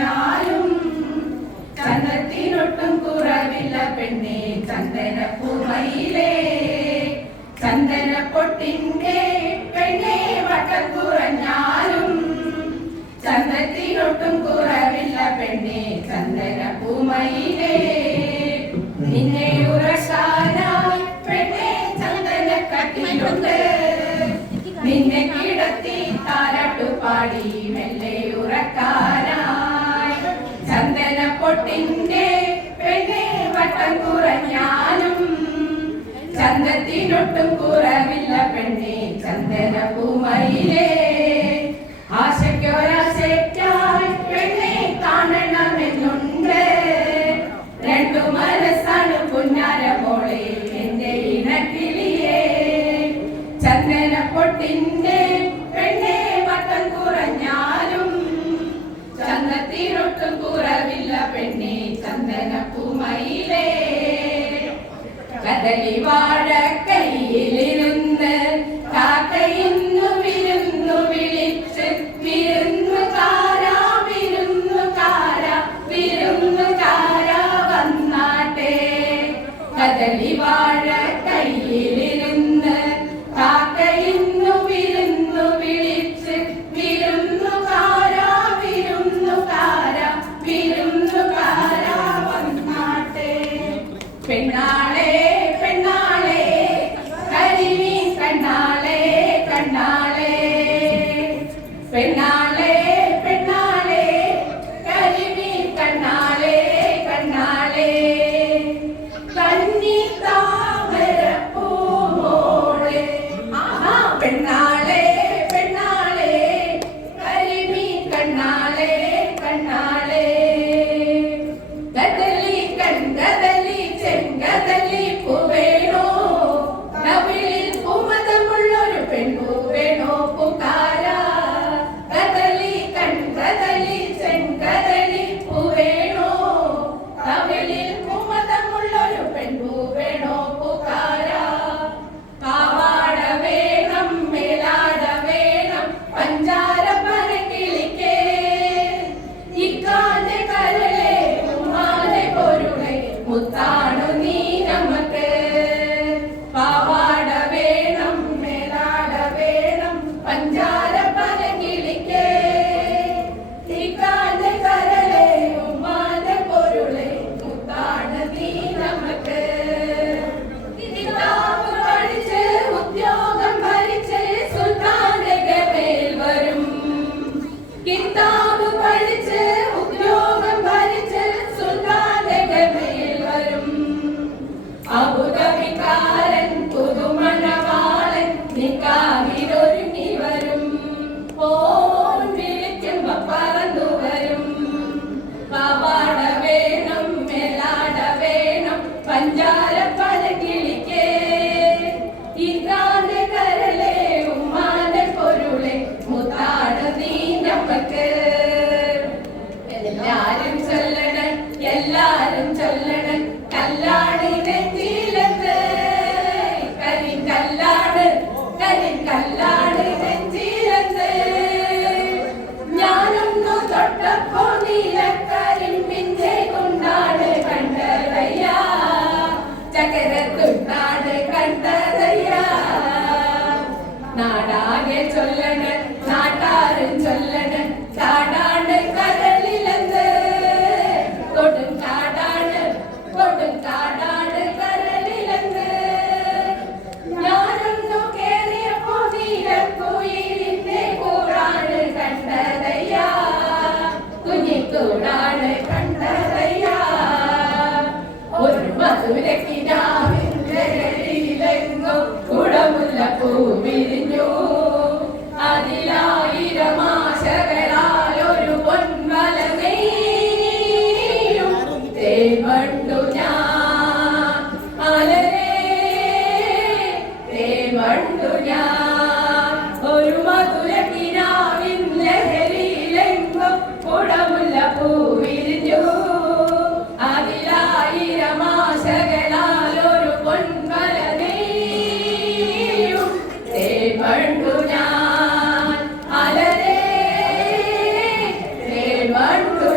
കുറഞ്ഞാലും ചന്തത്തിനൊട്ടും കുറവില്ല പെണ്ണെ ചന്ദനപ്പൂമയിലേ ചന്ദനപ്പൊട്ടിന്റെ പെണ്ണെ വട്ടം കുറഞ്ഞാലും ചന്തത്തിനൊട്ടും കുറവില്ല പെണ്ണെ ചന്ദനപ്പൂമയിലേ നിന്നെ ഉറക്കാനായി പെണ്ണെ ചന്ദനക്കട്ടിലുണ്ട് നിന്നെ കിടത്തി താരാട്ടുപാടി മെല്ലെ ഉറക്കാനായി ചന്ദനപ്പൊട്ടിന്റെ പെണ്ണെ വട്ടം കുറഞ്ഞാലും ചന്ദത്തിനൊട്ടും കുറവില്ല പെണ്ണെ ചന്ദനപ്പൂമയിലേ ആശയ്ക്കൊരാശയ്ക്കായി പെണ്ണെ കാണണമെന്നുണ്ട് രണ്ടു മനസ്സാണ് പുന്നാര മോളെ എന്റെ ഇണക്കിളിയേ ചന്ദനപ്പൊട്ടിന്റെ പെണ്ണെ വട്ടം കുറഞ്ഞാലും ചന്ദത്തിനൊട്ടും കുറവില്ല പെണ്ണെ ചന്ദനപ്പൂമയിലേ കദളി വാഴക്കൈയിലിരുന്ന് കാക്കയിന്നു വിരുന്നു വിളിച്ച് വിരുന്നുകാരാ വിരുന്നുകാരാ വിരുന്നുകാരാ വന്നാട്ടെ കദളി വാഴക്കൈയിലിരുന്ന് കാക്കയിന്നു വിരുന്നു വിളിച്ച് വിരുന്നുകാരാ വിരുന്നുകാരാ വിരുന്നുകാരാ വന്നാട്ടെ പെണ്ണാളെ പെണ്ണാളെ കരിമീൻ കണ്ണാളെ കണ്ണാളെ പെണ്ണാളെ പെണ്ണാളെ കരിമീൻ കണ്ണാളെ കണ്ണാളെ കന്നി താമരപ്പൂമോളെ ആഹാ പെണ്ണാളെ പെണ്ണാളെ കരിമീൻ കണ്ണാളെ കണ്ണാളെ ഗദലി കൺഗദലി ചെങ്കദലി പൂവേണോ കവിളിൽ പൂമതമുള്ളൊരു പെൺപൂ വേണോ പൂക്കാര ഗദലി കൺഗദലി ചെങ്കദലി പൂവേണോ കവിളിൽ പൂമതമുള്ളൊരു പെൺപൂ വേണോ പൂക്കാര പാവാട വേണം മേലാട വേണം പഞ്ചാര പരക്കിളിക്കേ ഇക്കാന്റെ കരളെ ഉമ്മാന്റെ പൊരുളെ മുത്താണു നീ നമുക്ക് പാവാട വേണം മേലാട വേണം പഞ്ചാര പരകിളിക്കേ ഇക്കാന്റെ കരളെ ഉമ്മാന്റെ പൊരുളെ മുത്താണ് നീ നമുക്ക് കിതാബ് പഠിച്ച് ഉദ്യോഗം ഭരിച്ച് സുൽത്താന്റെ ഗവേൽ വരും കിതാബ് പഠിച്ച് ഉദ്യോഗം ഭരിച്ച് സുൽത്താന്റെ ഗവേൽ വരും അബുദാബിക്കാരൻ പുതുമണവാളൻ നിക്കാഹിലൊരുങ്ങി വരും ഫോൺ വിളിക്കുമ്പോ പറന്നു വരും പാവാട വേണം മേലാട വേണം പഞ്ചാര പലകിളിക്കേ ഇതാന്റെ കരളെ ഉമ്മാന്റെ പൊരുളെ മുത്താണ് നീ നമുക്ക് എല്ലാരും ചൊല്ലണം എല്ലാരും ചൊല്ലണം കല്ലാണ് നെഞ്ചിലത്ത് കരിങ്കല്ലാണ് കരിങ്കല്ലാണ് നെഞ്ചിലത്ത് ഞാനൊന്നു തൊട്ടപ്പോ നീലക്കരിമ്പിന്റെ കൊണ്ടാണ് കണ്ടതയ്യ ചകരത്തുണ്ടാണ് കണ്ടതയ്യ നാടാകെ ചൊല്ലണം നാട്ടാരും ചൊല്ലണം കാടാണ് കരളിലെന്ന് കൊടും കാടാണ് കരളിലെന്ന് ഞാനൊന്നു കേറിയപ്പോ നീലക്കുയിലിന്റെ കൂടാണ് കണ്ടതയ്യ കുഞ്ഞിക്കൂടാണ് കണ്ടതയ്യ ഒരു മധുരക്കിനാവിന്റെ ലഹരിയിലെങ്ങും കുടമുല്ല പൂ വിരിഞ്ഞു അതിലായിരം ആശകളാൽ ഒരു പൊന്മല നെയ്യും തേവണ്ടു ഞാൻ അലരേ തേവണ്ടു ഞാൻ ഒരു മധുരക്കിനാവിൻ ലഹരിയിലെങ്ങും കുടമുല്ല പൂ വിരിഞ്ഞു അതിലായിരം ആശകളാൽ ഒരു പൊന്മല നെയ്യും തേവണ്ടു ഞാൻ അലരേ തേവണ്ടു